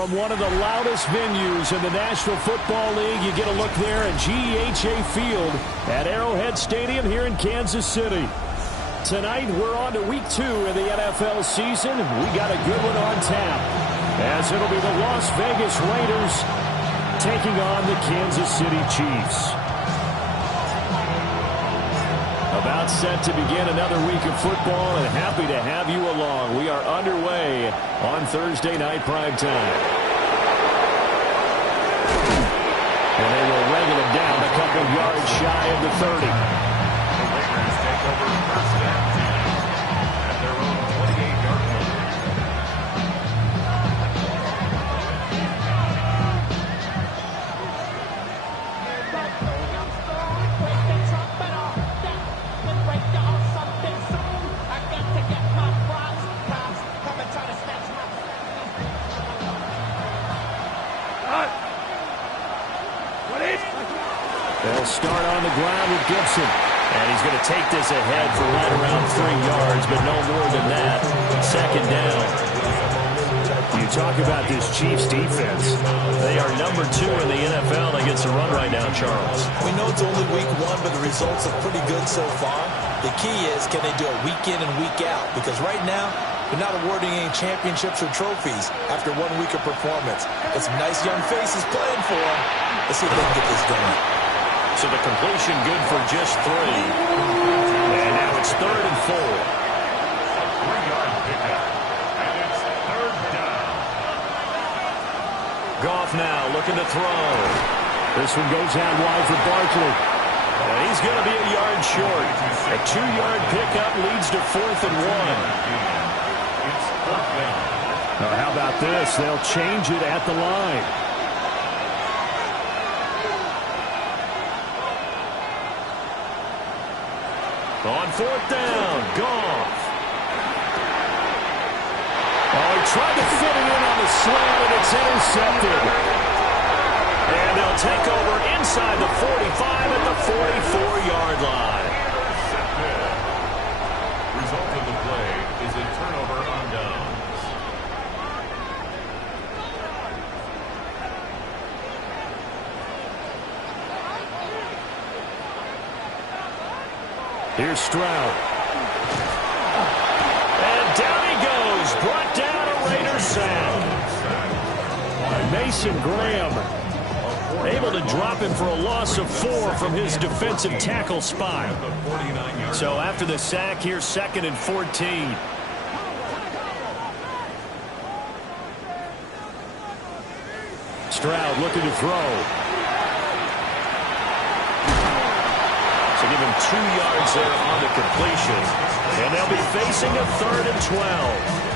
From one of the loudest venues in the National Football League, you get a look there at GEHA Field at Arrowhead Stadium here in Kansas City. Tonight, we're on to week 2 of the NFL season. We got a good one on tap, as it'll be the Las Vegas Raiders taking on the Kansas City Chiefs. About set to begin another week of football, and happy to have you along. We are underway on Thursday night primetime. And they will wrangle him down a couple yards shy of the 30. The Raiders take over first and 10 at their own 28-yard line. They'll start on the ground with Gibson. And he's going to take this ahead for right around 3 yards, but no more than that. Second down. You talk about this Chiefs defense. They are number 2 in the NFL against the run right now, Charles. We know it's only week 1, but the results are pretty good so far. The key is, can they do it week in and week out? Because right now, they're not awarding any championships or trophies after 1 week of performance. Got some nice young faces playing for them. Let's see if they can get this done. So the completion good for just 3. And now it's 3rd and 4. 3-yard pickup. And it's 3rd down. Goff now looking to throw. This one goes out wide for Barkley. And he's going to be a yard short. A 2-yard pickup leads to 4th and 1. It's 4th down. Now, how about this? They'll change it at the line. On 4th down, Goff. Oh, he tried to fit it in on the slant, and it's intercepted. And they'll take over inside the 45 at the 44-yard line. Result of the play is a turnover on downs. Here's Stroud. And down he goes. Brought down a Raiders sack. Mason Graham able to drop him for a loss of 4 from his defensive tackle spot. So after the sack, here's 2nd and 14. Stroud looking to throw. So give him 2 yards there on the completion. And they'll be facing a 3rd and 12.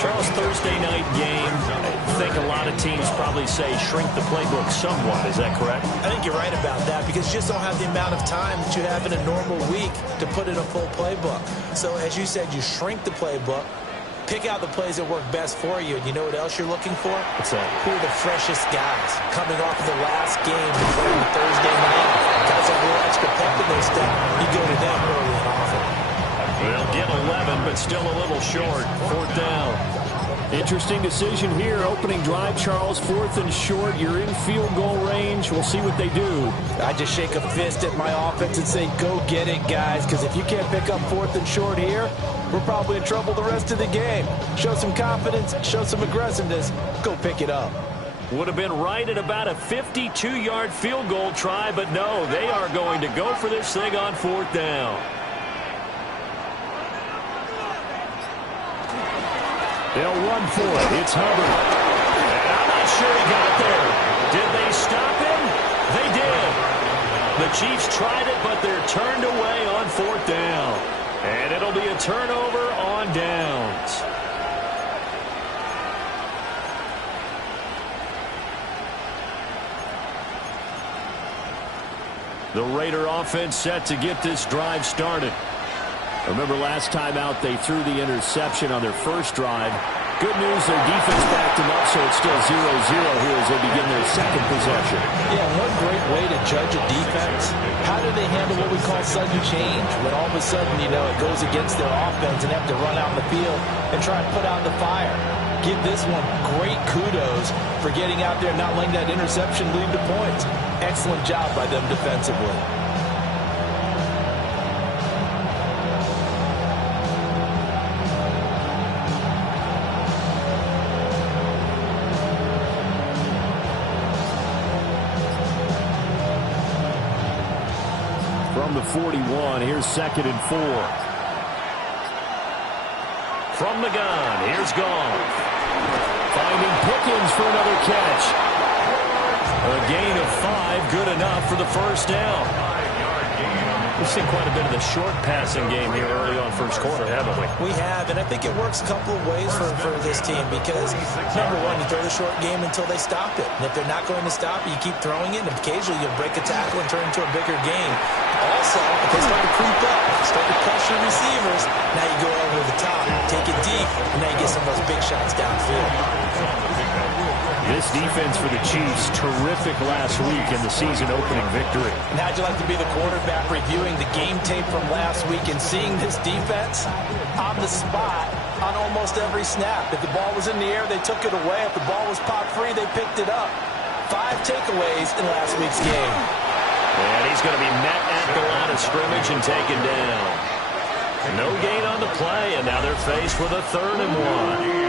Charles, Thursday night game. I think a lot of teams probably say shrink the playbook somewhat. Is that correct? I think you're right about that because you just don't have the amount of time that you have in a normal week to put in a full playbook. So as you said, you shrink the playbook, pick out the plays that work best for you. And you know what else you're looking for? What's that? Who are the freshest guys coming off of the last game before the Thursday night? Guys have a little extra pep in their step. You go to them early and often. They'll get 11, but still a little short. 4th down. Interesting decision here. Opening drive, Charles. 4th and short. You're in field goal range. We'll see what they do. I just shake a fist at my offense and say, go get it, guys. Because if you can't pick up 4th and short here, we're probably in trouble the rest of the game. Show some confidence. Show some aggressiveness. Go pick it up. Would have been right at about a 52-yard field goal try, but no, they are going to go for this thing on 4th down. They'll run for it. It's Hubbard. And I'm not sure he got there. Did they stop him? They did. The Chiefs tried it, but they're turned away on 4th down. And it'll be a turnover on downs. The Raider offense set to get this drive started. Remember last time out they threw the interception on their first drive. Good news, their defense backed them up, so it's still 0-0 here as they begin their second possession. Yeah, one great way to judge a defense. How do they handle what we call sudden change? When all of a sudden, you know, it goes against their offense and they have to run out in the field and try and put out the fire. give this one great kudos for getting out there and not letting that interception lead to points. Excellent job by them defensively. From the 41, here's 2nd and 4. From the gun, here's Goff. Finding Pickens for another catch. A gain of 5, good enough for the first down. We've seen quite a bit of the short passing game here early on first quarter, haven't we? We have, and I think it works a couple of ways for this team because, number one, you throw the short game until they stop it. And if they're not going to stop it, you keep throwing it, and occasionally you'll break a tackle and turn it into a bigger game. Also, if they start to creep up, start to pressure receivers, now you go over the top, take it deep, and now you get some of those big shots downfield. This defense for the Chiefs, terrific last week in the season-opening victory. And how'd you like to be the quarterback reviewing the game tape from last week and seeing this defense on the spot on almost every snap? If the ball was in the air, they took it away. If the ball was popped free, they picked it up. 5 takeaways in last week's game. And he's going to be met at the line of scrimmage and taken down. No gain on the play, and now they're faced with a 3rd and 1.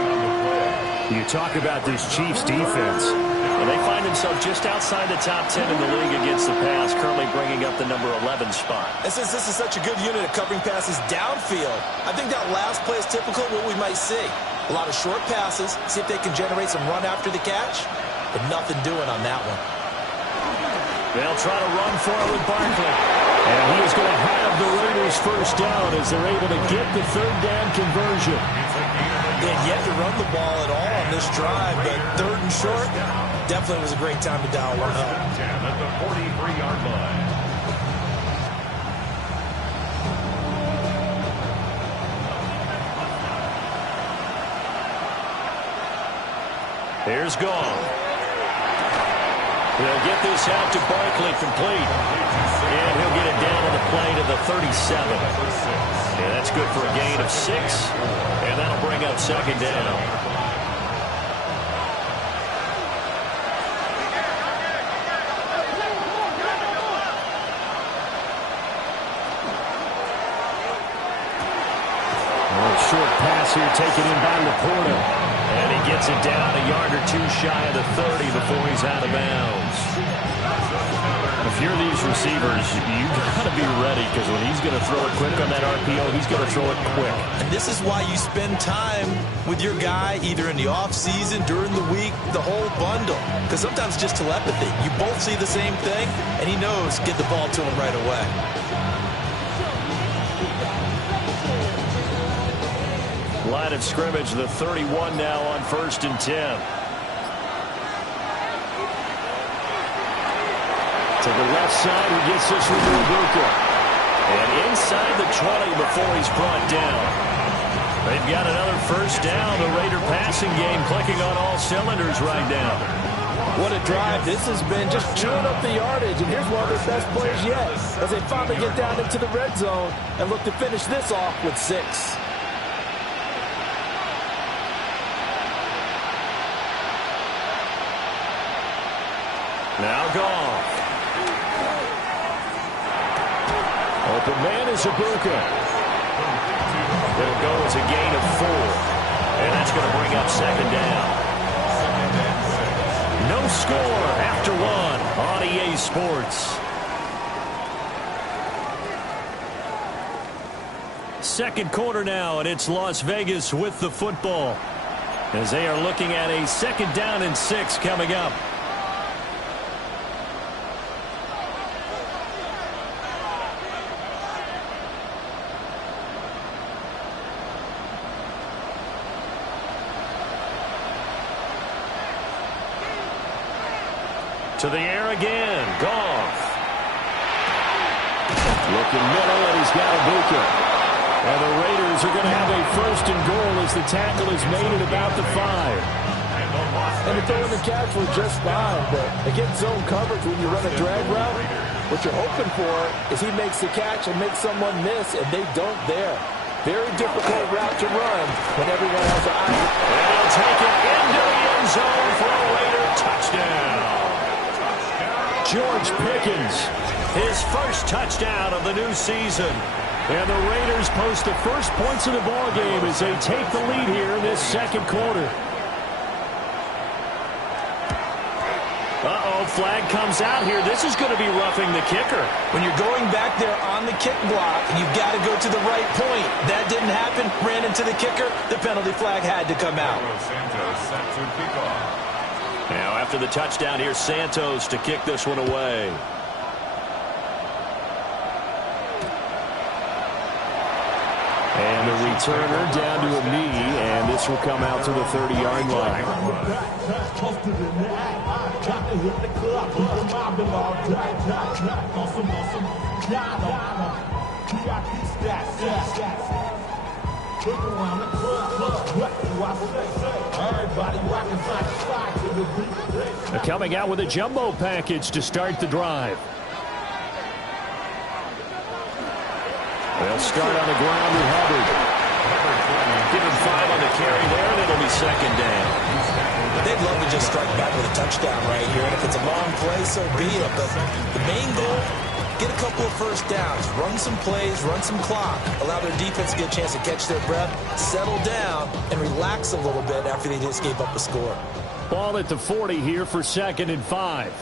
You talk about this Chiefs defense, and they find themselves just outside the top 10 in the league against the pass, currently bringing up the number 11 spot. And since this is such a good unit at covering passes downfield, I think that last play is typical of what we might see. A lot of short passes, see if they can generate some run after the catch, but nothing doing on that one. They'll try to run for it with Barkley. And he is going to have the Raiders first down as they're able to get the 3rd down conversion. And yet to run the ball at all on this drive, but 3rd and short, definitely was a great time to dial one up. At the 43-yard line. Here's Goff. They'll get this out to Barkley, complete. And he'll get it down on the play to the 37. And that's good for a gain of 6. And that'll bring up 2nd down. Short pass here taken in by Laporta. And he gets it down a yard or 2 shy of the 30 before he's out of bounds. If you're these receivers, you've got to be ready because when he's going to throw it quick on that RPO, he's going to throw it quick. And this is why you spend time with your guy either in the offseason, during the week, the whole bundle. Because sometimes it's just telepathy. You both see the same thing, and he knows get the ball to him right away. Line of scrimmage, the 31 now on 1st and 10. To the left side, he gets this with Ibuka. And inside the 20 before he's brought down. They've got another first down. The Raider passing game clicking on all cylinders right now. What a drive this has been, just chewing up the yardage. And here's one of their best plays yet as they finally get down into the red zone and look to finish this off with 6. Now Goff. Open man is Ibuka. It'll go as a gain of 4. And that's going to bring up 2nd down. No score after 1 on EA Sports. 2nd quarter now, and it's Las Vegas with the football as they are looking at a 2nd down and 6 coming up. To the air again, Goff. Looking middle, and he's got Ibuka. And the Raiders are going to have a 1st and goal as the tackle is made at about the 5. And the throw in the catch was just fine, but against zone coverage when you run a drag route, what you're hoping for is he makes the catch and makes someone miss, and they don't there. Very difficult route to run when everyone has an eye. And he'll take it into the end zone for a Raider touchdown. George Pickens, his first touchdown of the new season. And the Raiders post the first points of the ball game as they take the lead here in this second quarter. Uh-oh, flag comes out here. This is going to be roughing the kicker. When you're going back there on the kick block, you've got to go to the right point. That didn't happen. Ran into the kicker. The penalty flag had to come out. Now, after the touchdown, here's Santos to kick this one away. And the returner down to a knee, and this will come out to the 30-yard line. They're coming out with a jumbo package to start the drive. They'll start on the ground with Hubbard. Give him 5 on the carry there, and it'll be second down. They'd love to just strike back with a touchdown right here, and if it's a long play, so be it. But the main goal, get a couple of first downs, run some plays, run some clock, allow their defense to get a chance to catch their breath, settle down, and relax a little bit after they just gave up a score. Ball at the 40 here for 2nd and 5.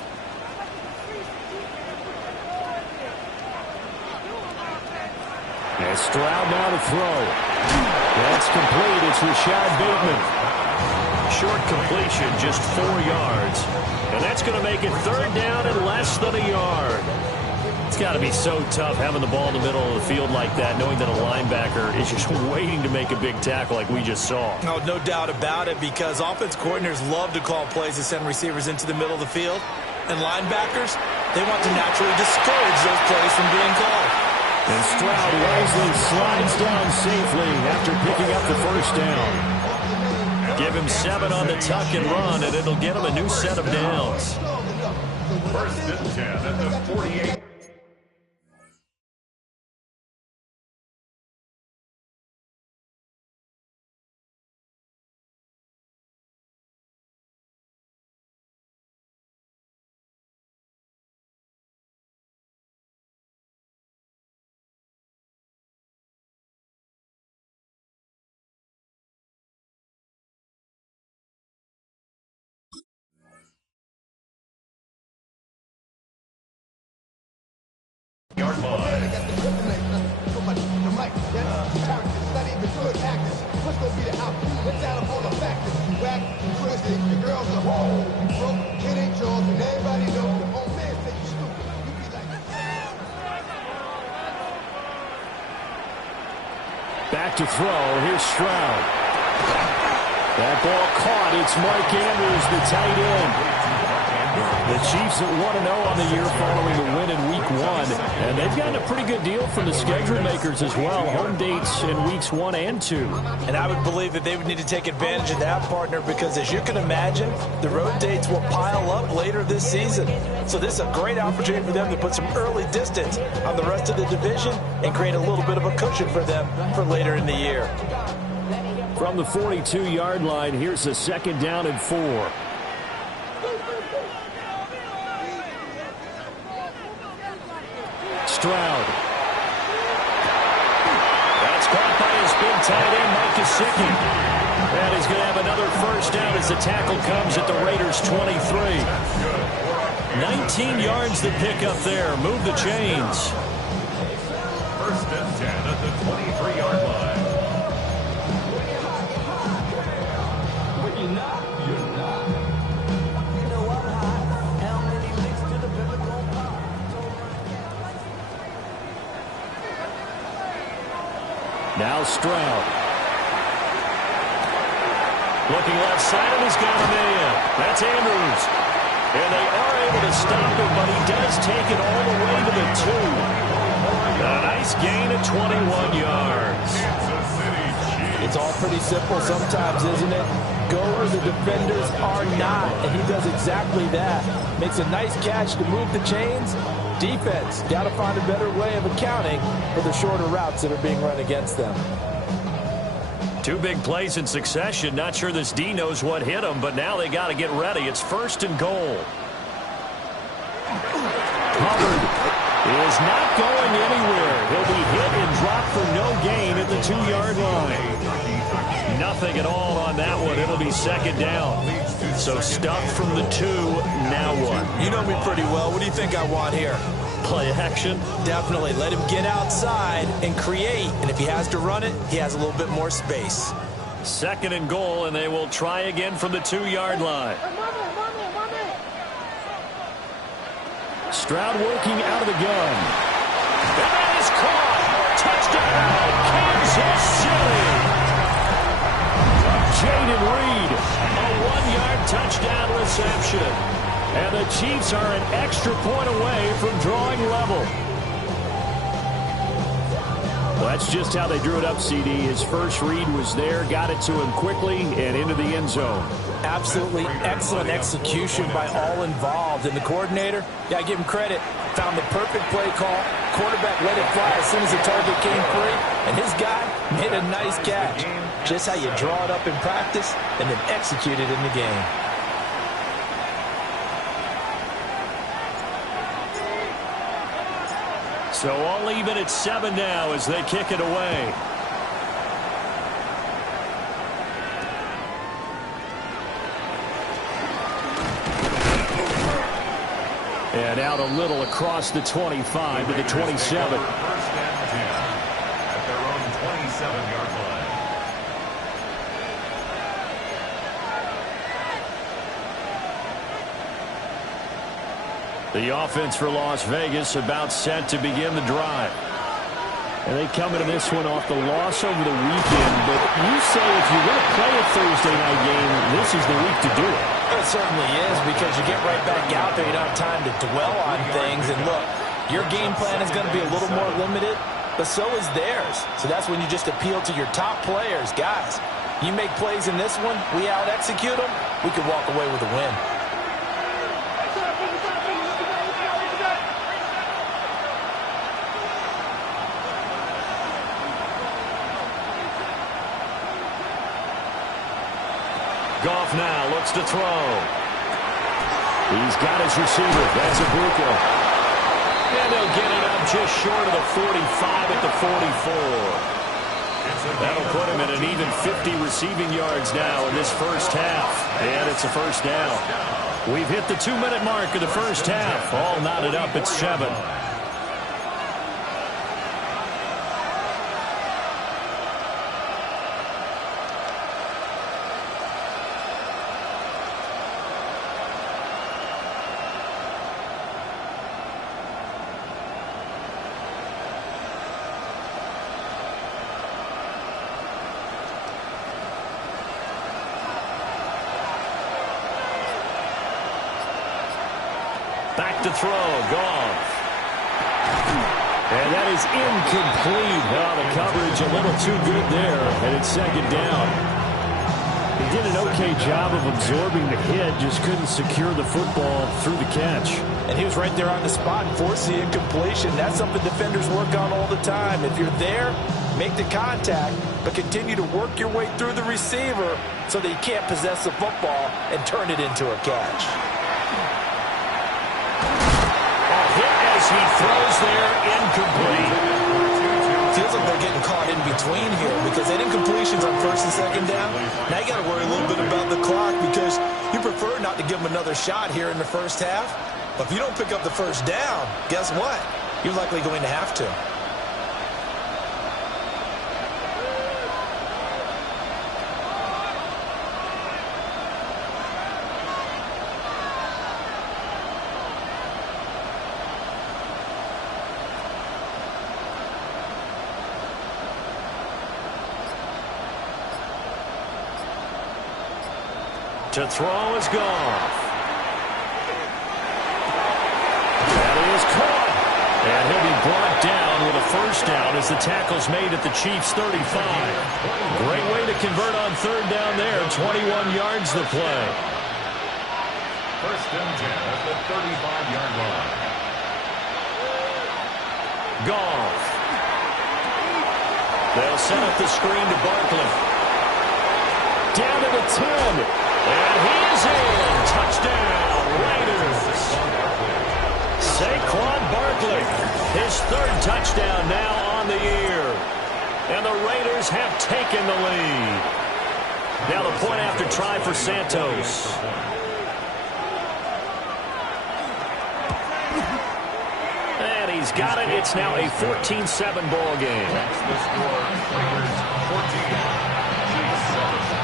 And Stroud now to throw. That's complete. It's Rashad Bateman. Short completion, just 4 yards. And that's going to make it 3rd down and less than a yard. It's got to be so tough having the ball in the middle of the field like that, knowing that a linebacker is just waiting to make a big tackle like we just saw. No doubt about it, because offense coordinators love to call plays to send receivers into the middle of the field. And linebackers, they want to naturally discourage those plays from being called. And Stroud wisely slides down safely after picking up the first down. Give him 7 on the tuck and run, and it'll get him a new set of downs. 1st and 10 at the 48. Yard line. Back to throw. Here's Stroud. That ball caught. It's Mark Andrews, the tight end. The Chiefs at 1-0 on the year following the win in Week 1. And they've gotten a pretty good deal from the schedule makers as well. Home dates in Weeks 1 and 2. And I would believe that they would need to take advantage of that, partner, because as you can imagine, the road dates will pile up later this season. So this is a great opportunity for them to put some early distance on the rest of the division and create a little bit of a cushion for them for later in the year. From the 42-yard line, here's a 2nd down and 4. Stroud. That's caught by his big tight end, Mike Gesicki. And he's going to have another first down as the tackle comes at the Raiders' 23. 19 yards to pick up there. Move the chains. 1st and 10 at the 23-yard line. Now Stroud. Looking left side, and he's got a man. That's Andrews. And they are able to stop him, but he does take it all the way to the 2. A nice gain of 21 yards. It's all pretty simple sometimes, isn't it? Go where the defenders are not, and he does exactly that. Makes a nice catch to move the chains, Defense, got to find a better way of accounting for the shorter routes that are being run against them. Two big plays in succession. Not sure this D knows what hit him, but now they got to get ready. It's 1st and goal. Hubbard is not going anywhere. He'll be hit and dropped for no gain at the 2-yard line. Nothing at all on that one. It'll be 2nd down. So stuffed from the 2. Now what? You know me pretty well. What do you think I want here? Play action? Definitely. Let him get outside and create. And if he has to run it, he has a little bit more space. 2nd and goal, and they will try again from the 2-yard line. Stroud working out of the gun. And that is caught. Touchdown, Kansas City. Jaden Reed, a 1-yard touchdown reception. And the Chiefs are an extra point away from drawing level. Well, that's just how they drew it up, CD. His first read was there, got it to him quickly, and into the end zone. Absolutely excellent execution by all involved. And the coordinator, yeah, I give him credit, found the perfect play call. Quarterback let it fly as soon as the target came free, and his guy made a nice catch. Just how you draw it up in practice and then execute it in the game. So all even at 7 now as they kick it away. And out a little across the 25 to the 27. 1st and 10 at their own 27-yard line. The offense for Las Vegas about set to begin the drive. And they come into this one off the loss over the weekend. But you say if you're going to play a Thursday night game, this is the week to do it. It certainly is, because you get right back out there. You don't have time to dwell on things. And look, your game plan is going to be a little more limited, but so is theirs. So that's when you just appeal to your top players. Guys, you make plays in this one, we out-execute them, we can walk away with a win. Goff now looks to throw. He's got his receiver. That's Abuka. And he'll get it up just short of the 45 at the 44. That'll put him at an even 50 receiving yards now in this first half. And it's a 1st down. We've hit the 2-minute mark of the first half. All knotted up at 7. Back to throw, Goff. And that is incomplete. Oh, the coverage a little too good there, and it's 2nd down. He did an okay job of absorbing the hit, just couldn't secure the football through the catch. And he was right there on the spot and forced the incompletion. That's something defenders work on all the time. If you're there, make the contact, but continue to work your way through the receiver so that you can't possess the football and turn it into a catch. He throws there, incomplete. Feels like they're getting caught in between here because that incompletion's on 1st and 2nd down. Now you got to worry a little bit about the clock because you prefer not to give them another shot here in the first half. But if you don't pick up the 1st down, guess what? You're likely going to have to. To throw is Goff. That is caught. And he'll be brought down with a 1st down as the tackle's made at the Chiefs' 35. Great way to convert on 3rd down there. 21 yards the play. 1st and 10 at the 35-yard line. Goff. They'll set up the screen to Barkley. Down to the 10. And he's in. Touchdown, Raiders. Saquon Barkley, his third touchdown now on the year. And the Raiders have taken the lead. Now the point after try for Santos. And he's got it. It's now a 14-7 ball game. That's the score. Raiders 14. Chiefs 7.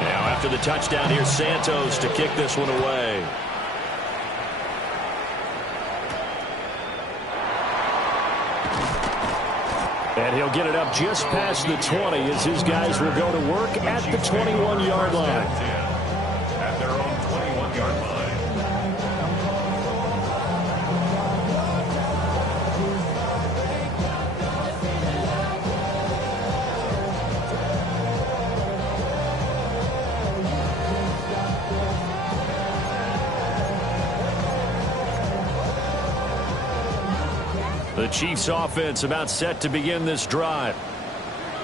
Now after the touchdown, here's Santos to kick this one away. And he'll get it up just past the 20 as his guys will go to work at the 21-yard line. At their own 21-yard line. The Chiefs offense about set to begin this drive.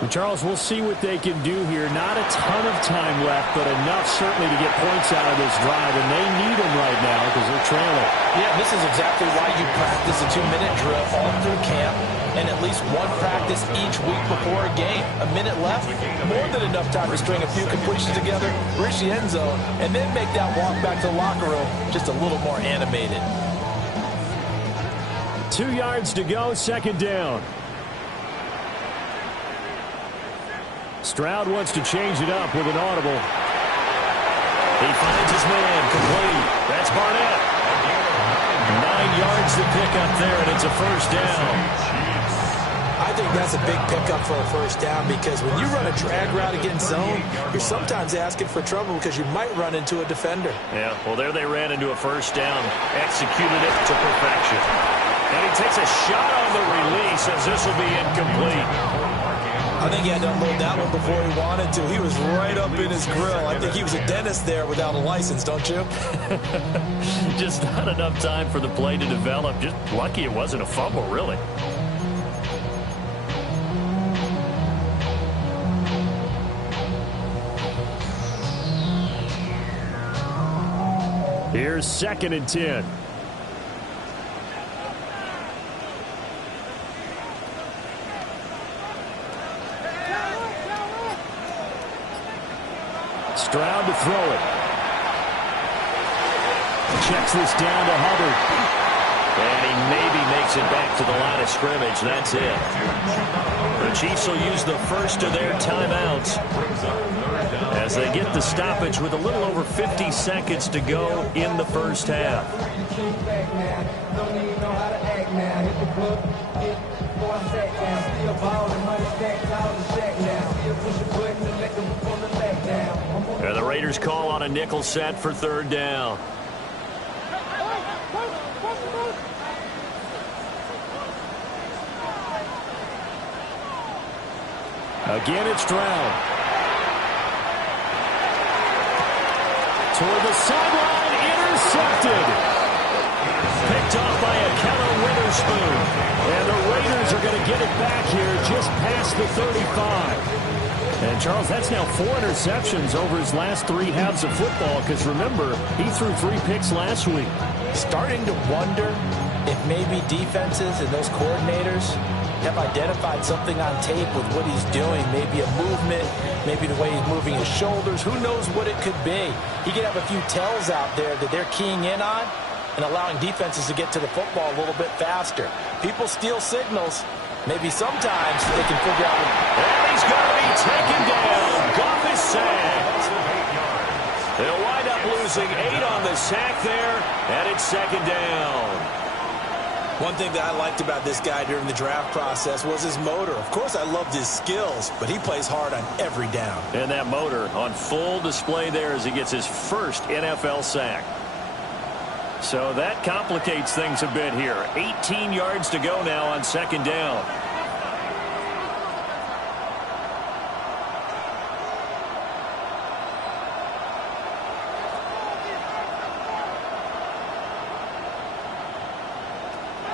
Charles, we'll see what they can do here. Not a ton of time left, but enough certainly to get points out of this drive, and they need them right now because they're trailing. Yeah, this is exactly why you practice a 2-minute drill all through camp and at least one practice each week before a game. A minute left, more than enough time to string a few completions together, reach the end zone, and then make that walk back to the locker room just a little more animated. 2 yards to go, second down. Stroud wants to change it up with an audible. He finds his man, complete. That's Barnett. 9 yards to pick up there, and it's a first down. I think that's a big pickup for a first down because when you run a drag route against zone, you're sometimes asking for trouble because you might run into a defender. Yeah, well, there they ran into a first down, executed it to perfection. And he takes a shot on the release as this will be incomplete. I think he had to unload that one before he wanted to. He was right up in his grill. I think he was a dentist there without a license, don't you? Just not enough time for the play to develop. Just lucky it wasn't a fumble, really. Here's 2nd and 10. Stroud to throw it. Checks this down to Hubbard. And he maybe makes it back to the line of scrimmage. That's it. The Chiefs will use the first of their timeouts as they get the stoppage with a little over 50 seconds to go in the first half. And the Raiders call on a nickel set for third down. Again, it's Stroud. Toward the sideline, intercepted. Picked off by a Keller Witherspoon. And the Raiders are going to get it back here just past the 35. And, Charles, that's now 4 interceptions over his last 3 halves of football because, remember, he threw 3 picks last week. Starting to wonder if maybe defenses and those coordinators have identified something on tape with what he's doing. Maybe a movement, maybe the way he's moving his shoulders. Who knows what it could be? He could have a few tells out there that they're keying in on and allowing defenses to get to the football a little bit faster. People steal signals. Maybe sometimes they can figure out. And he's going to be taken down. Goff is sacked. They'll wind up losing 8 on the sack there, and it's 2nd down. One thing that I liked about this guy during the draft process was his motor. Of course, I loved his skills, but he plays hard on every down. And that motor on full display there as he gets his first NFL sack. So that complicates things a bit here. 18 yards to go now on second down.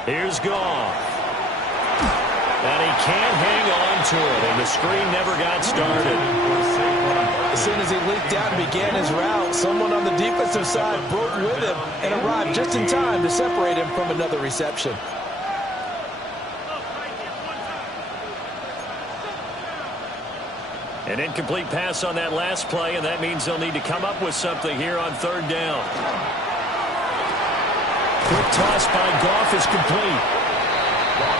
Here's Goff. And he can't hang on to it, and the screen never got started. As soon as he leaked out and began his route, someone on the defensive side broke with him and arrived just in time to separate him from another reception. An incomplete pass on that last play, and that means they'll need to come up with something here on third down. Quick toss by Goff is complete.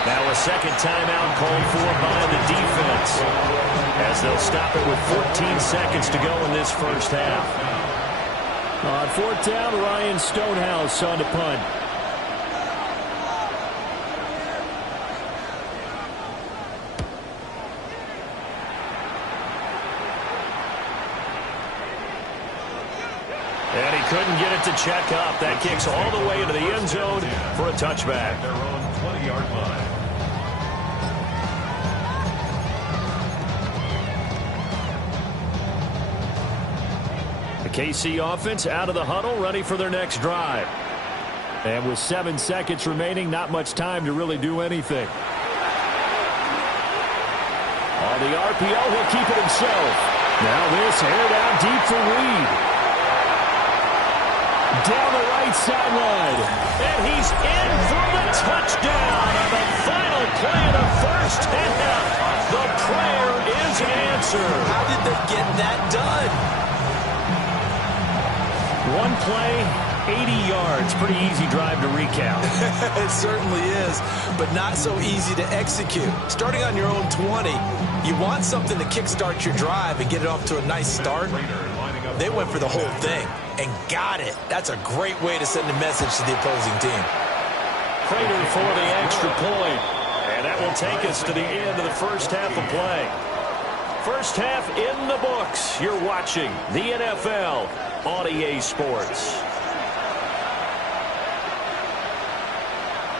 Now a second timeout called for by the defense, as they'll stop it with 14 seconds to go in this first half. On fourth down, Ryan Stonehouse on the punt. And he couldn't get it to check up. That kicks all the way into the end zone for a touchback. Their own 20-yard line. The KC offense out of the huddle, ready for their next drive. And with 7 seconds remaining, not much time to really do anything. On the RPO, he'll keep it himself. Now this, aired out deep for Reed. Down the right sideline. And he's in for the touchdown on the final play of the first half. The prayer is answered. How did they get that done? One play, 80 yards. Pretty easy drive to recap. It certainly is, but not so easy to execute. Starting on your own 20, you want something to kickstart your drive and get it off to a nice start. They went for the whole thing and got it. That's a great way to send a message to the opposing team. Prater for the extra point. And that will take us to the end of the first half of play. First half in the books. You're watching the NFL on EA Sports.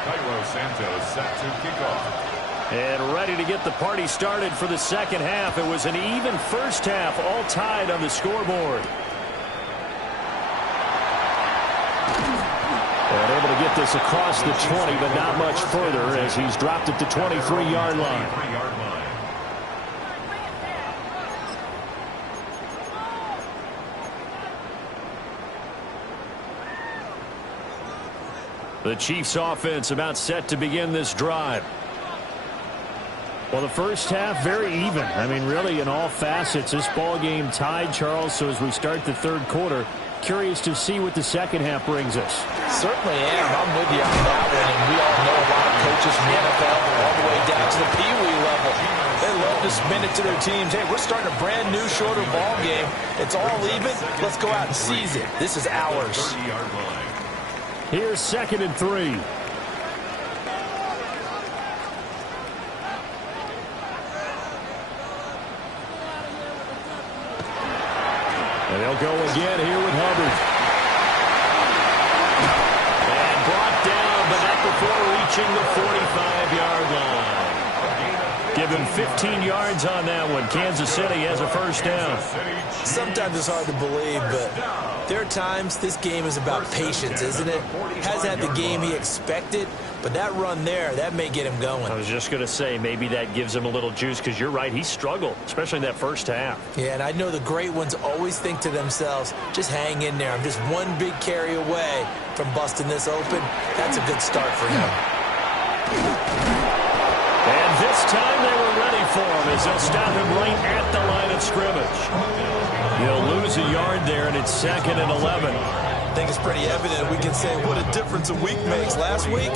Cairo Santos set to kick off. And ready to get the party started for the second half. It was an even first half, all tied on the scoreboard. And able to get this across the 20, but not much further as he's dropped it to 23-yard line. The Chiefs offense about set to begin this drive. Well, the first half, very even. I mean, really, in all facets, this ball game tied, Charles. So as we start the third quarter, curious to see what the second half brings us. Certainly am. I'm with you on that one. And we all know a lot of coaches from the NFL all the way down to the Pee Wee level. They love to spin it to their teams. Hey, we're starting a brand new, shorter ball game. It's all even. Let's go out and seize it. This is ours. Here's 2nd and 3. And they'll go again here with Hubbard. And brought down, but not before reaching the 45-yard line. Give him 15 yards on that one. Kansas City has a first down. Sometimes it's hard to believe, but there are times this game is about patience, isn't it? Has had the game he expected, but that run there, that may get him going. I was just going to say, maybe that gives him a little juice, because you're right, he struggled, especially in that first half. Yeah, and I know the great ones always think to themselves, just hang in there. I'm just one big carry away from busting this open. That's a good start for him. And this time they were ready for him as they'll stop him right at the line of scrimmage. He'll lose a yard there, and it's 2nd and 11. I think it's pretty evident. We can say what a difference a week makes. Last week,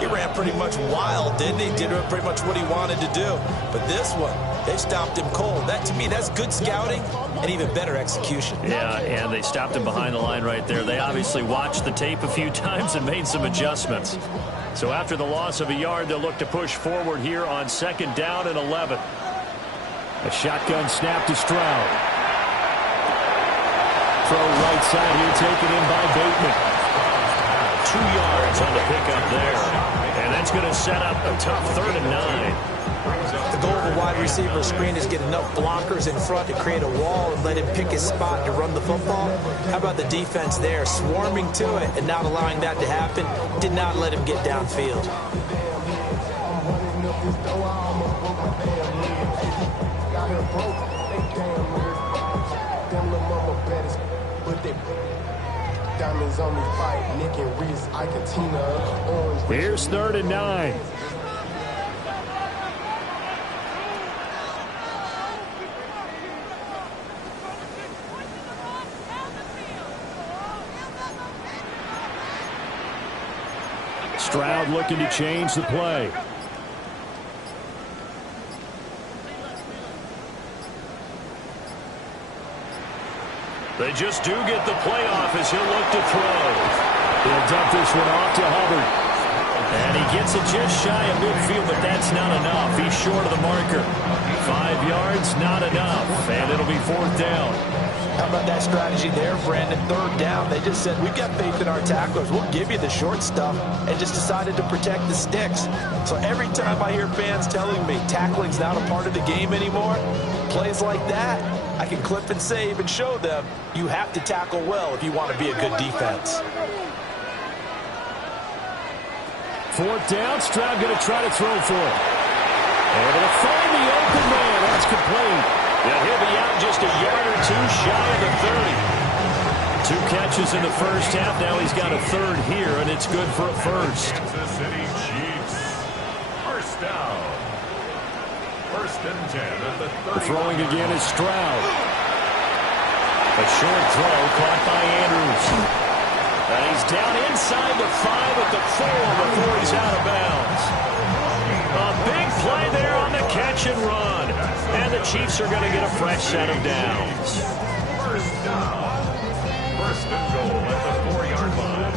he ran pretty much wild, didn't he? Did pretty much what he wanted to do. But this one, they stopped him cold. That, to me, that's good scouting and even better execution. Yeah, and they stopped him behind the line right there. They obviously watched the tape a few times and made some adjustments. So after the loss of a yard, they'll look to push forward here on 2nd down and 11. A shotgun snap to Stroud. Throw right side here, taken in by Bateman. 2 yards on the pickup there. And that's going to set up a tough 3rd and 9. The goal of a wide receiver screen is get enough blockers in front to create a wall and let him pick his spot to run the football. How about the defense there, swarming to it and not allowing that to happen? Did not let him get downfield. Here's 3rd and 9. Stroud looking to change the play. They just do get the playoff as he'll look to throw. He'll dump this one off to Hubbard. And he gets it just shy of midfield, but that's not enough. He's short of the marker. 5 yards, not enough. And it'll be 4th down. How about that strategy there, Brandon? 3rd down. They just said, we've got faith in our tacklers. We'll give you the short stuff, and just decided to protect the sticks. So every time I hear fans telling me tackling's not a part of the game anymore, plays like that, I can clip and save and show them you have to tackle well if you want to be a good defense. 4th down. Stroud going to try to throw for it. Able to find the open man. That's complete. Yeah, he'll be out just a yard or 2 shy of the 30. 2 catches in the first half. Now he's got a 3rd here, and it's good for a 1st. Kansas City Chiefs. 1st down. 1st and 10 at the 30. Throwing again is Stroud. A short throw caught by Andrews. And he's down inside the 5 at the 4 before he's out of bounds. A big play there on the catch and run. And the Chiefs are going to get a fresh set of downs. 1st down. 1st and goal at the 4-yard line.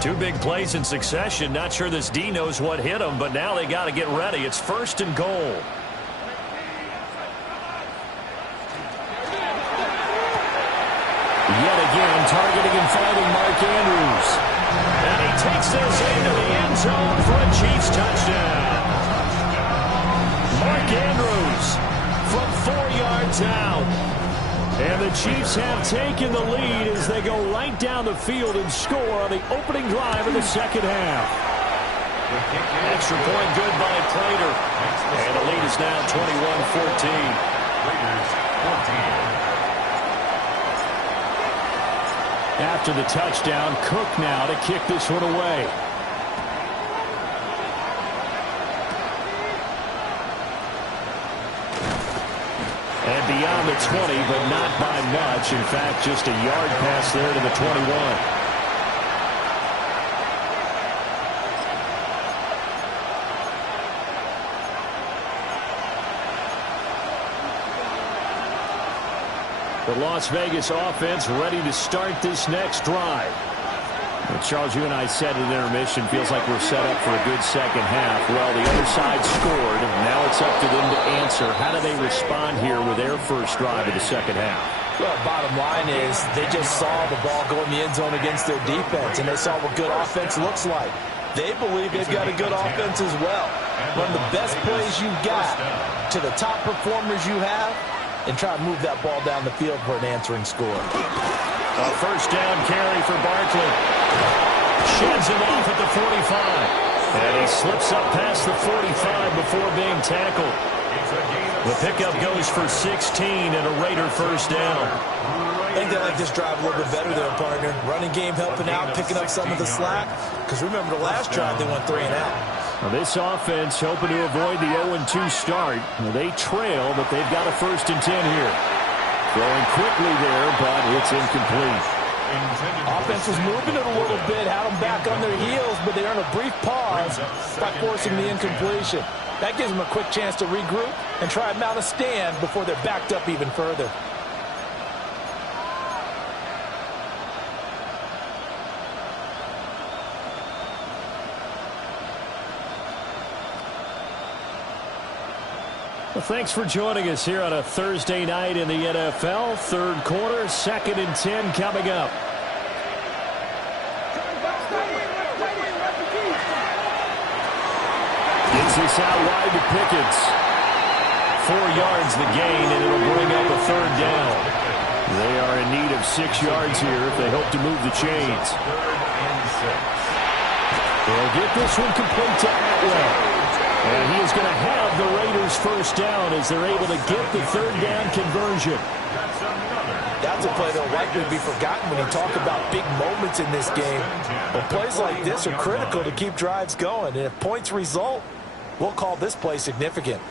2 big plays in succession. Not sure this D knows what hit him, but now they got to get ready. It's 1st and goal. Yet again, targeting and finding Mark Andrews. And he takes this into the end zone for a Chiefs touchdown. Mark Andrews from 4 yards out. And the Chiefs have taken the lead as they go right down the field and score on the opening drive of the 2nd half. Extra point good by Prater. And the lead is now 21-14. Raiders 14. After the touchdown, Cook now to kick this one away. And beyond the 20, but not by much. In fact, just a yard pass there to the 21. The Las Vegas offense ready to start this next drive. Well, Charles, you and I said at intermission, feels like we're set up for a good second half. Well, the other side scored. Now it's up to them to answer. How do they respond here with their first drive of the second half? Well, bottom line is they just saw the ball go in the end zone against their defense, and they saw what good offense looks like. They believe they've got a good offense as well. Run the best plays you've got to the top performers you have, and try to move that ball down the field for an answering score. A 1st down carry for Barkley. Sheds him off at the 45. And he slips up past the 45 before being tackled. The pickup goes for 16 and a Raider 1st down. I think they like this drive a little bit better there, partner. Running game helping out, picking up some of the slack. Because remember, the last drive they went 3 and out. Well, this offense hoping to avoid the 0-2 start. Well, they trail, but they've got a 1st and 10 here. Throwing quickly there, but it's incomplete. Offense was moving it a little bit, had them back on their heels, but they earned a brief pause by forcing the incompletion. That gives them a quick chance to regroup and try and mount a stand before they're backed up even further. Well, thanks for joining us here on a Thursday night in the NFL. 3rd quarter, 2nd and 10 coming up. Gets this out wide to Pickens. 4 yards the gain, and it'll bring up a third down. They are in need of 6 yards here if they hope to move the chains. They'll get this one complete to Atwell. And he is going to have the Raiders first down as they're able to get the third down conversion. That's a play that'll likely be forgotten when you talk about big moments in this game. But plays like this are critical to keep drives going. And if points result, we'll call this play significant.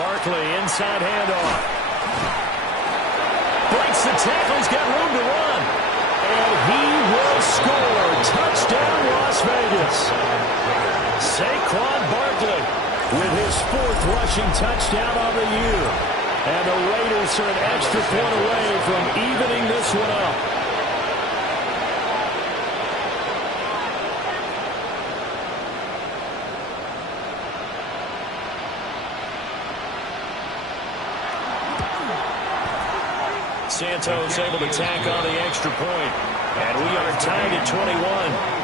Barkley, inside handoff. Breaks the tackle. He's got room to run. And he will score. Touchdown, Las Vegas. Saquon Barkley with his 4th rushing touchdown of the year. And the Raiders are an extra point away from evening this one up. Santos able to tack on the extra point. And we are tied at 21.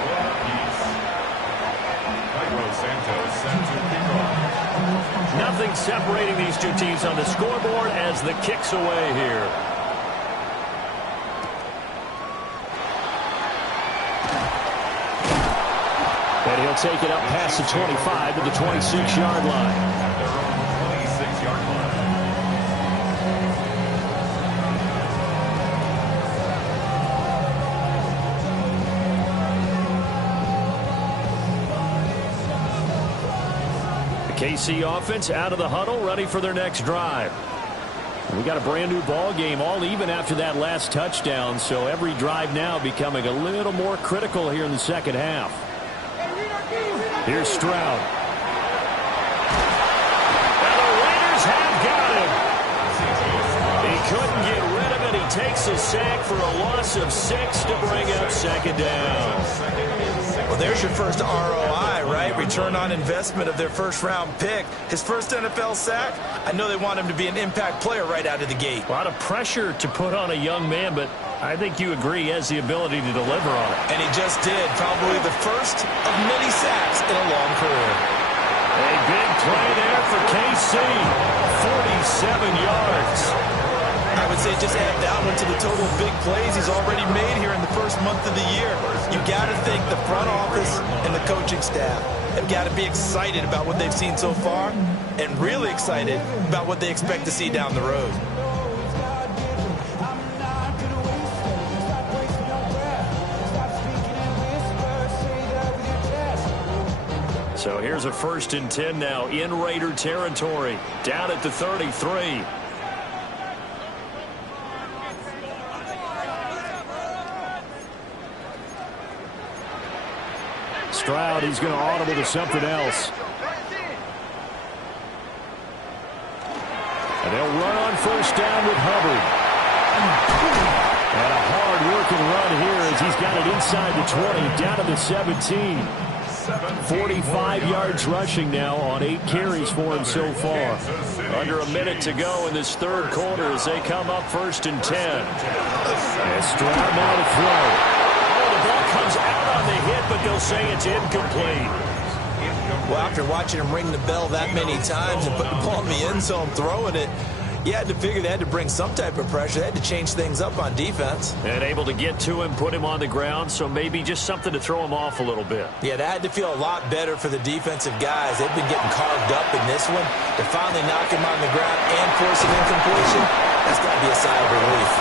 Nothing separating these two teams on the scoreboard as the kick's away here. And he'll take it up past the 25 to the 26-yard line. KC offense out of the huddle, ready for their next drive. We got a brand new ball game, all even after that last touchdown, so every drive now becoming a little more critical here in the second half. Here's Stroud. And the Raiders have got him. He couldn't get rid of it. He takes a sack for a loss of 6 to bring up second down. Well, there's your first ROI, right? Return on investment of their first-round pick. His first NFL sack, I know they want him to be an impact player right out of the gate. A lot of pressure to put on a young man, but I think you agree he has the ability to deliver on it. And he just did. Probably the first of many sacks in a long career. A big play there for KC. 47 yards. I would say just add that one to the total of big plays he's already made here in the first month of the year. You got to think the front office and the coaching staff have got to be excited about what they've seen so far and really excited about what they expect to see down the road. So here's a 1st and 10 now in Raider territory. Down at the 33. Stroud, he's going to audible to something else. And they'll run on 1st down with Hubbard. And a hard-working run here as he's got it inside the 20, down to the 17. 45 yards rushing now on 8 carries for him so far. Under a minute to go in this 3rd quarter as they come up 1st and 10. And Stroud now to throw. The ball comes out on the hit, but they'll say it's incomplete. Well, after watching him ring the bell that many times and put the ball in the end zone, throwing it, you had to figure they had to bring some type of pressure. They had to change things up on defense. And able to get to him, put him on the ground, so maybe just something to throw him off a little bit. Yeah, that had to feel a lot better for the defensive guys. They've been getting carved up in this one. To finally knock him on the ground and force an incompletion, that's got to be a sigh of relief.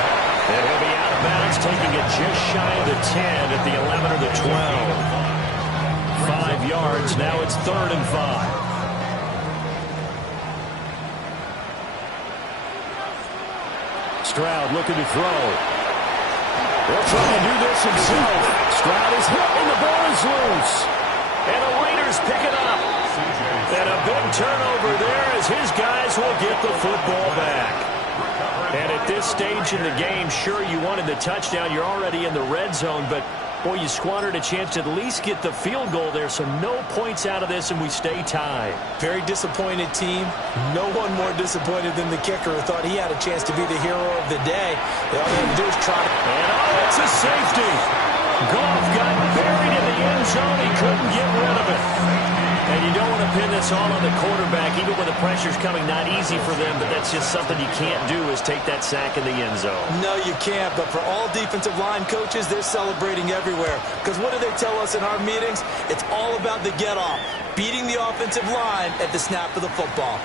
And he'll be out of bounds, taking it just shy of the 10 at the 11 or the 12. 5 yards. Now it's 3rd and 5. Stroud looking to throw. They'll try to do this himself. Stroud is hit, and the ball is loose. And the Raiders pick it up. And a big turnover there as his guys will get the football back. And at this stage in the game, sure, you wanted the touchdown. You're already in the red zone, but boy, you squandered a chance to at least get the field goal there, so no points out of this, and we stay tied. Very disappointed team. No one more disappointed than the kicker who thought he had a chance to be the hero of the day. All they had to do is try to... And it's a safety. Goff got buried in the end zone. He couldn't get rid of it. And you don't want to pin this all on the quarterback, even when the pressure's coming. Not easy for them, but that's just something you can't do is take that sack in the end zone. No, you can't. But for all defensive line coaches, they're celebrating everywhere. Because what do they tell us in our meetings? It's all about the get-off, beating the offensive line at the snap of the football.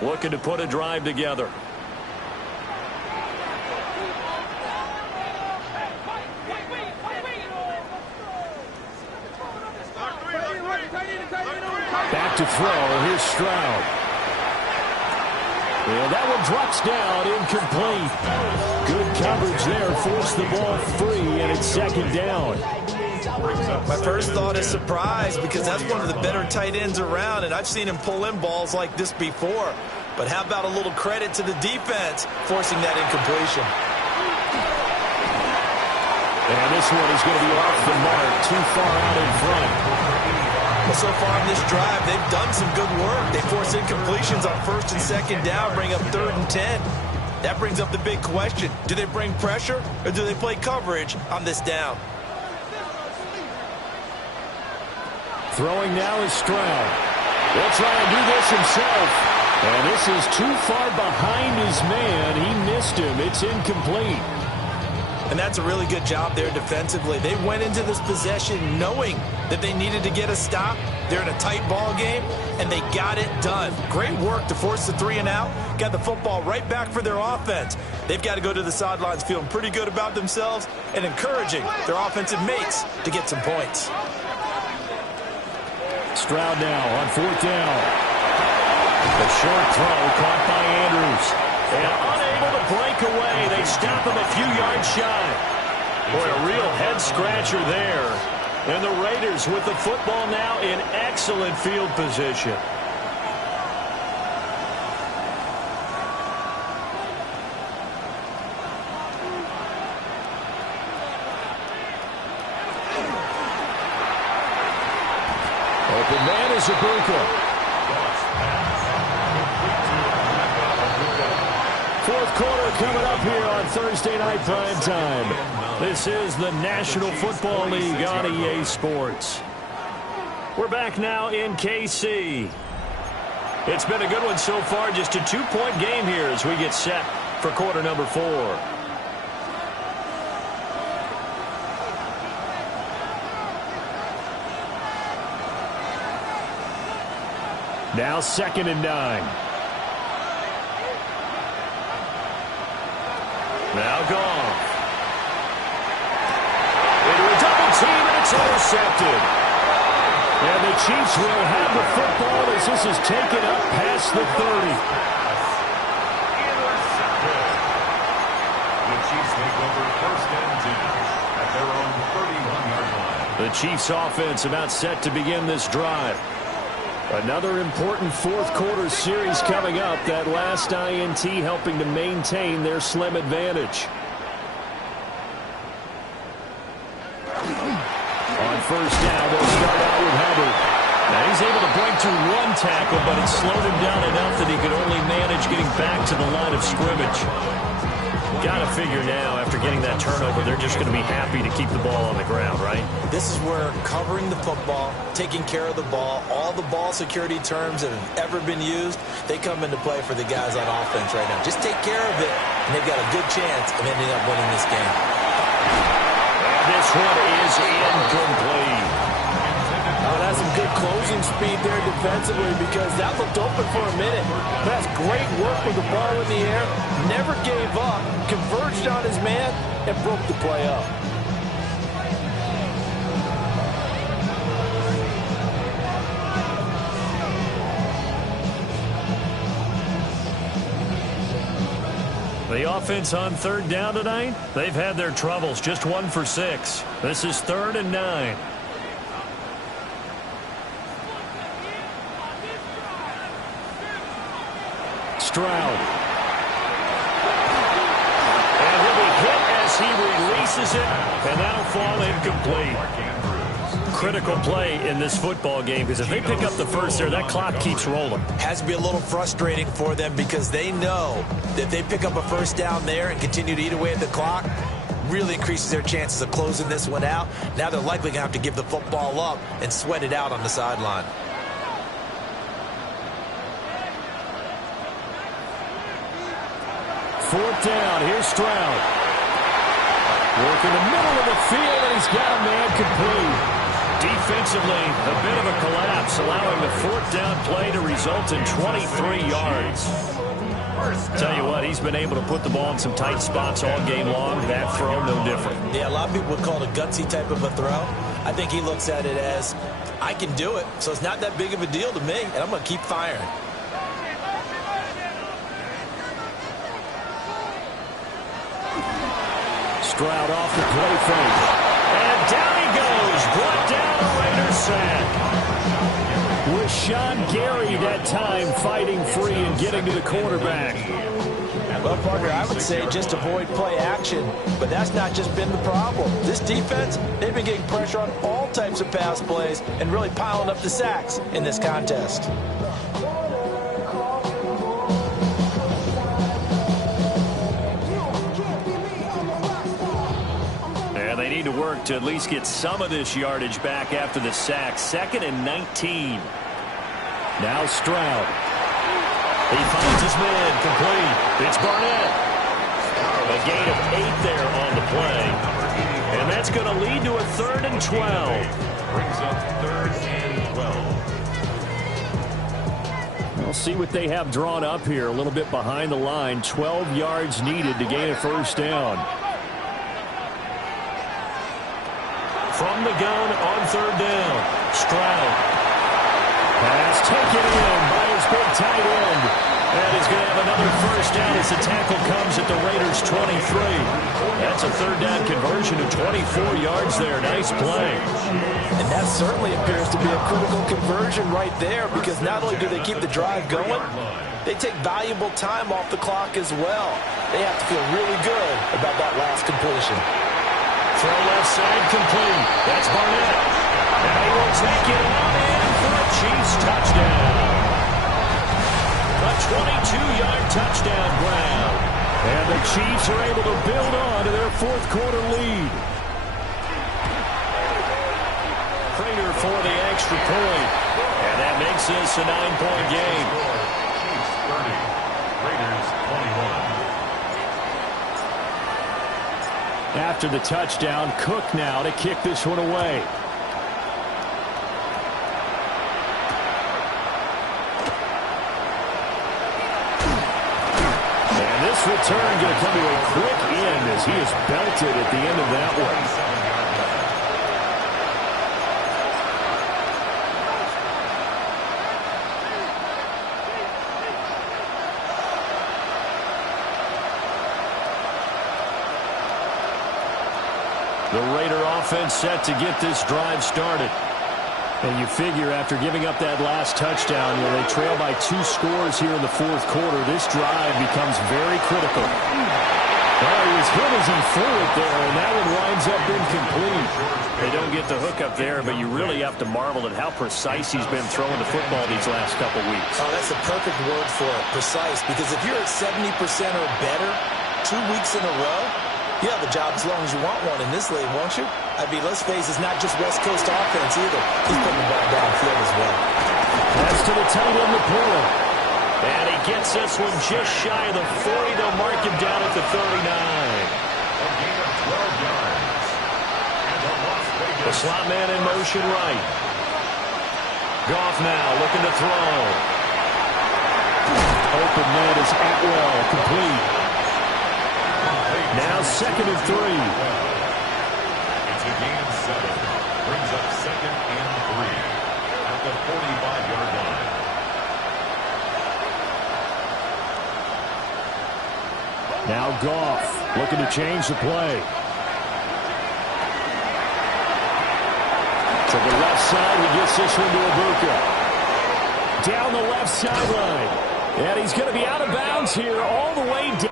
Looking to put a drive together. Back to throw. Here's Stroud. Well, that one drops down, incomplete. Good coverage there. Forced the ball free, and it's 2nd down. My first thought is surprise because that's one of the better tight ends around, and I've seen him pull in balls like this before. But how about a little credit to the defense forcing that incompletion? And this one is going to be off the mark, too far out in front. Well, so far in this drive, they've done some good work. They force incompletions on 1st and 2nd down, bring up 3rd and 10. That brings up the big question. Do they bring pressure or do they play coverage on this down? Throwing now is Stroud. He'll try and do this himself. And this is too far behind his man. He missed him. It's incomplete. And that's a really good job there defensively. They went into this possession knowing that they needed to get a stop. They're in a tight ball game, and they got it done. Great work to force the 3 and out. Got the football right back for their offense. They've got to go to the sidelines feeling pretty good about themselves and encouraging their offensive mates to get some points. Stroud now on 4th down. The short throw caught by Andrews. And unable to break away. They stop him a few yards shy. Boy, a real head-scratcher there. And the Raiders with the football now in excellent field position. Open man is Ibuka. Fourth quarter coming up here on Thursday Night Prime Time. This is the National Football League on EA Sports. We're back now in KC. It's been a good one so far. Just a 2-point game here as we get set for quarter number 4. Now 2nd and 9. Now gone. Into a double team, and it's intercepted. And the Chiefs will have the football as this is taken up past the 30. Intercepted. The Chiefs take over 1st and 10 at their own 31-yard line. The Chiefs offense about set to begin this drive. Another important fourth quarter series coming up. That last INT helping to maintain their slim advantage. On 1st down, they'll start out with Hubbard. Now he's able to break through 1 tackle, but it slowed him down enough that he could only manage getting back to the line of scrimmage. Got to figure now, after getting that turnover, they're just going to be happy to keep the ball on the ground, right? This is where covering the football, taking care of the ball, all the ball security terms that have ever been used, they come into play for the guys on offense right now. Just take care of it, and they've got a good chance of ending up winning this game. And this one is incomplete. Oh, that's some good closing speed there defensively because that looked open for a minute. That's great work with the ball in the air. Never gave up, converged on his man, and broke the play up. The offense on 3rd down tonight, they've had their troubles. Just 1 for 6. This is 3rd and 9. Stroud. And he'll be hit as he releases it, and that'll fall incomplete. Critical play in this football game because if they pick up the first there, that clock keeps rolling. Has to be a little frustrating for them because they know that if they pick up a 1st down there and continue to eat away at the clock, really increases their chances of closing this one out. Now they're likely going to have to give the football up and sweat it out on the sideline. 4th down. Here's Stroud. Working the middle of the field, and he's got a man complete. Defensively, a bit of a collapse, allowing the 4th down play to result in 23 yards. Tell you what, he's been able to put the ball in some tight spots all game long. That throw, no different. Yeah, a lot of people would call it a gutsy type of a throw. I think he looks at it as, I can do it, so it's not that big of a deal to me, and I'm going to keep firing. Stroud off the play fake. And down he goes. Brought down a Raiders sack. With Sean Gary that time fighting free and getting to the quarterback. Well, partner, I would say just avoid play action, but that's not just been the problem. This defense, they've been getting pressure on all types of pass plays and really piling up the sacks in this contest. They need to work to at least get some of this yardage back after the sack. 2nd and 19. Now Stroud. He finds his man complete. It's Barnett. A gain of 8 there on the play. And that's going to lead to a 3rd and 12. Brings up 3rd and 12. We'll see what they have drawn up here. A little bit behind the line. 12 yards needed to gain a 1st down. From the gun on 3rd down. Stroud. Pass taken in by his big tight end. And he's going to have another first down as the tackle comes at the Raiders' 23. That's a third down conversion of 24 yards there. Nice play. And that certainly appears to be a critical conversion right there, because not only do they keep the drive going, they take valuable time off the clock as well. They have to feel really good about that last completion. Throw left side complete. That's Barnett. And he will take it on in for a Chiefs touchdown. A 22-yard touchdown ground. And the Chiefs are able to build on to their fourth quarter lead. Prater for the extra point. And that makes this a 9-point game. Chiefs 30, Raiders 21. After the touchdown, Cook now to kick this one away. Return going to come to a quick end as he is belted at the end of that one. The Raider offense set to get this drive started. And you figure after giving up that last touchdown, where they trail by 2 scores here in the fourth quarter, this drive becomes very critical. Well, he was hit as he threw it there, and that one winds up incomplete. They don't get the hook up there, but you really have to marvel at how precise he's been throwing the football these last couple weeks. Oh, that's the perfect word for it, precise, because if you're at 70% or better 2 weeks in a row, you have a job as long as you want one in this league, won't you? I mean, let's face it, it's not just West Coast offense either. He's putting the ball downfield as well. That's to the tight end, Laporta. And he gets this one just shy of the 40. They'll mark him down at the 39. A gain of 12 yards. And the Las Vegas. The slot man in motion right. Goff now looking to throw. Open man is Atwell, complete. Now 2nd and 3. It's a gain of 7. Brings up 2nd and 3 at the 45-yard line. Now Goff looking to change the play. To the left side, he gets this one to Ibuka. Down the left sideline. And he's going to be out of bounds here all the way down.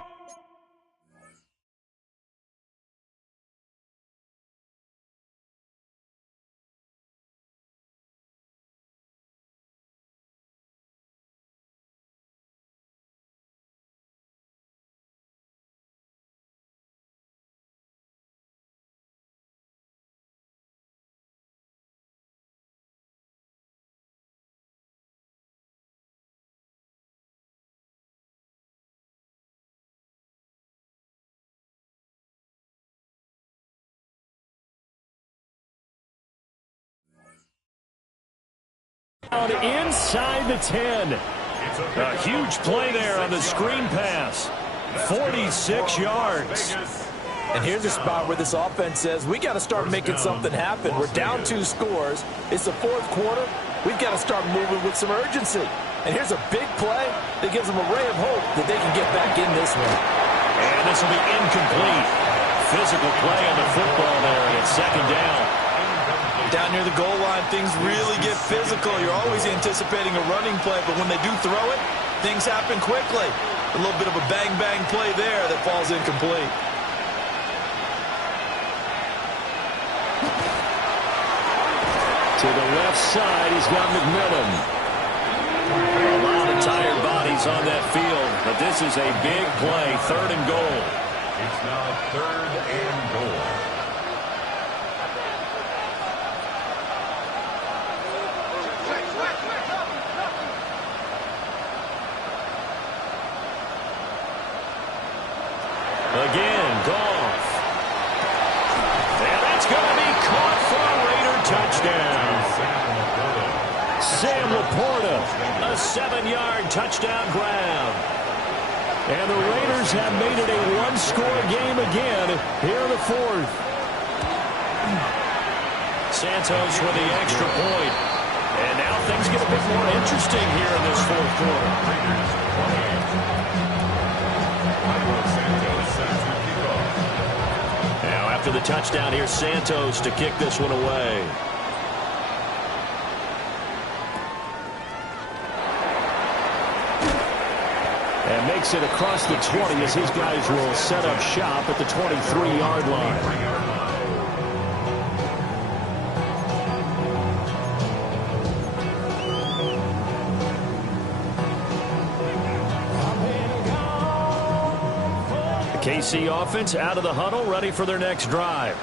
Inside the 10. A huge play there on the screen pass. 46 yards. And here's a spot where this offense says, we got to start making something happen. We're down 2 scores. It's the fourth quarter. We've got to start moving with some urgency. And here's a big play that gives them a ray of hope that they can get back in this one. And this will be incomplete. Physical play on the football there, and it's 2nd down. Down near the goal line, things really get physical. You're always anticipating a running play, but when they do throw it, things happen quickly. A little bit of a bang-bang play there that falls incomplete. To the left side, he's got McMillan. A lot of tired bodies on that field, but this is a big play, 3rd and goal. It's now 3rd and goal. Again, Goff. And that's going to be caught for a Raider touchdown. Sam Laporta, a 7-yard touchdown ground. And the Raiders have made it a 1-score game again here in the 4th. Santos with the extra point. And now things get a bit more interesting here in this fourth quarter. Now after the touchdown, here's Santos to kick this one away. And makes it across the 20 as his guys will set up shop at the 23-yard line. KC offense out of the huddle, ready for their next drive.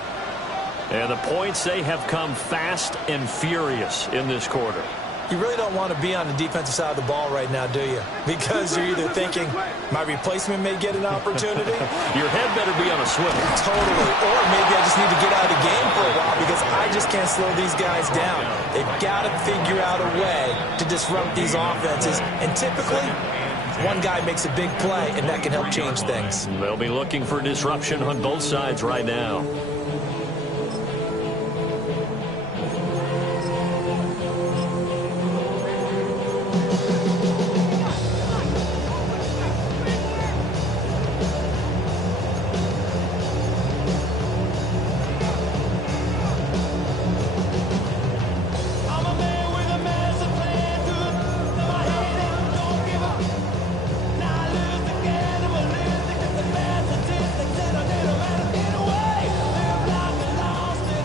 And the points, they have come fast and furious in this quarter. You really don't want to be on the defensive side of the ball right now, do you? Because you're either thinking, my replacement may get an opportunity. Your head better be on a swivel. Totally. Or maybe I just need to get out of the game for a while because I just can't slow these guys down. They've got to figure out a way to disrupt these offenses. And typically, one guy makes a big play, and that can help change things. They'll be looking for disruption on both sides right now.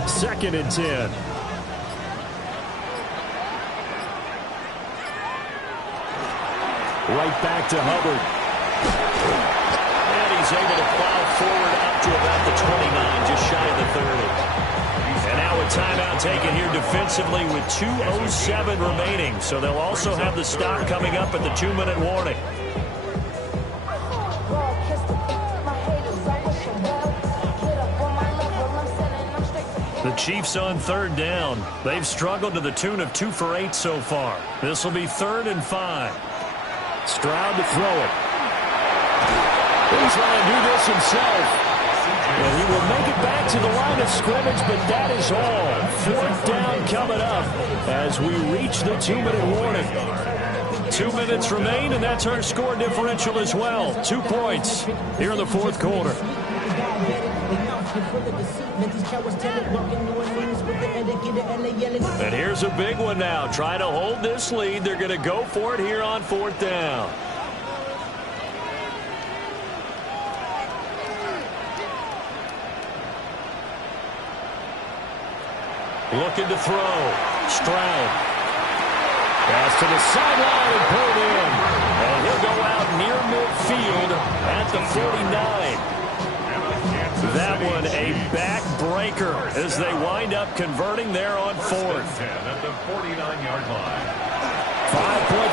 Second and 10. Right back to Hubbard. And he's able to plow forward up to about the 29, just shy of the 30. And now a timeout taken here defensively with 2:07 remaining. So they'll also have the stop coming up at the 2-minute warning. The Chiefs on third down. They've struggled to the tune of 2 for 8 so far. This will be 3rd and 5. Stroud to throw it. He's going to do this himself. And he will make it back to the line of scrimmage, but that is all. 4th down coming up as we reach the 2-minute warning. 2 minutes remain, and that's our score differential as well. 2 points here in the fourth quarter. And here's a big one now. Trying to hold this lead. They're going to go for it here on 4th down. Looking to throw. Stroud. Pass to the sideline and pulled in. And he'll go out near midfield at the 49. That one a backbreaker as they wind up converting there on 4th. At the 49-yard line.